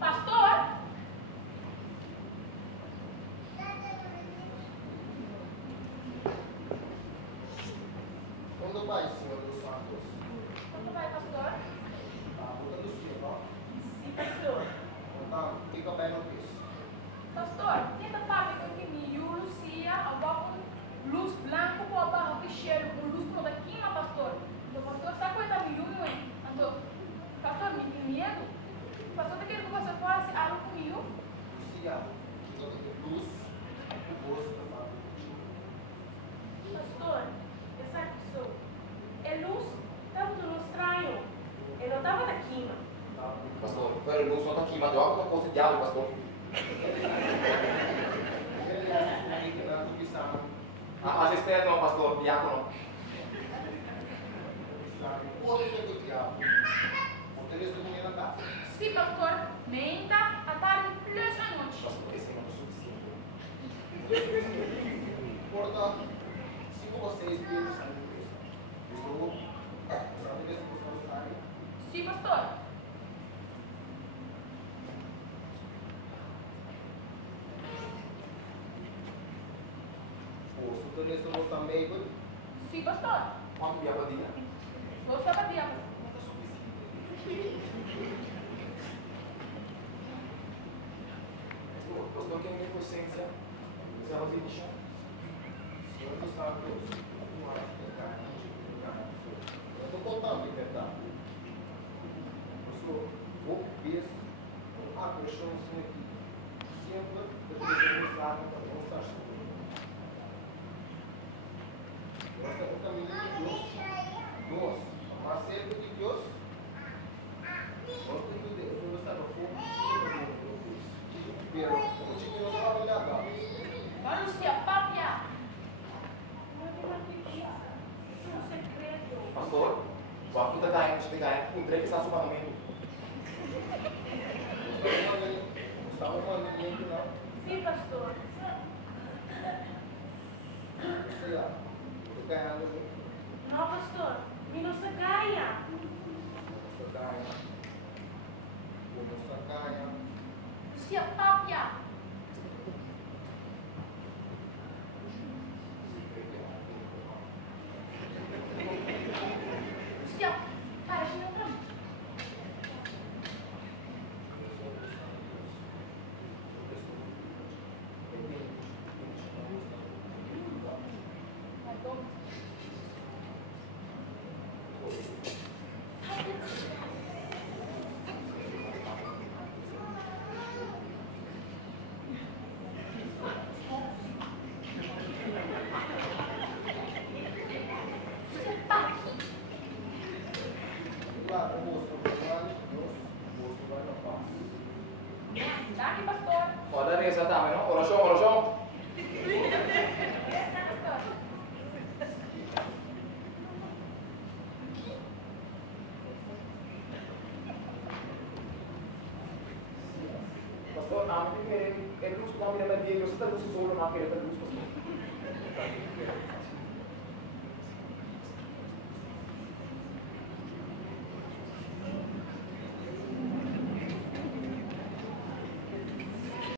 Pastor? Quando vai, Senhor dos Santos? Quando vai, pastor? A boca do Senhor, ó. Sim, pastor. Então, fica bem no piso. Pastor, tenta parar com que me Lucia, agora com luz branca, com a barra ficheiro, com luz por aqui, não, pastor? Então, pastor, sabe coisa miúdo, hein? Então, pastor, me tem medo? Pastor, tá querendo que você faça algo comigo? Lucia, fica com luz, o rosto da barba. Pastor, eu sabe que sou. É luz, estava tudo estranho. Ele não estava daqui, mano. Pastor, pero luz não está aqui, mas joga uma coisa de diabo, pastor. Ele é que não que sabe. Assistente não, pastor, diácono. O outro é do diabo. O telefone do menino na casa. Sim, pastor. Menta, a tarde plus a noite. Pastor, esse não é suficiente. Portanto, se vocês viram o sangue de Cristo, estou sabe que essa pessoa está aí. Sim, pastor. O telefone está meio. Sim, pastor. Quanto diabo dia? Gostava de diabo. Não está suficiente. Pastor, quem tem consciência? Você vai fazer chão? Senhor dos Santos, não acho que é carne, eu estou contando de verdade. Professor, vou ver a pessoa aqui. Sempre que eu preciso usar, não está escuro. Nós estamos no caminho de Deus. Nós, mas sempre de Deus. Nós temos que Deus, não está no fogo. Pero, como tinha que não estava legal. Vai, Lucia, papia. Um segredo. Pastor, waktu kita kain, entregue essa supamento. Estava mandando muito não. Sim, pastor. Sei lá. Estou ganhando. Não, pastor. Me não se ganha. Estou ganhando. Vou mostrar ganhando. Lucia, papia. Lucia, para, gente, não tá. Vai, vamos. Claro, o moço vai na paz. Dá aqui, pastor. Pode dar essa também, não? Oração, oração. Essa, pastor. Pastor, namin din eh, luz ko namin naman din, yung sa luz solo na kaya luz, pastor.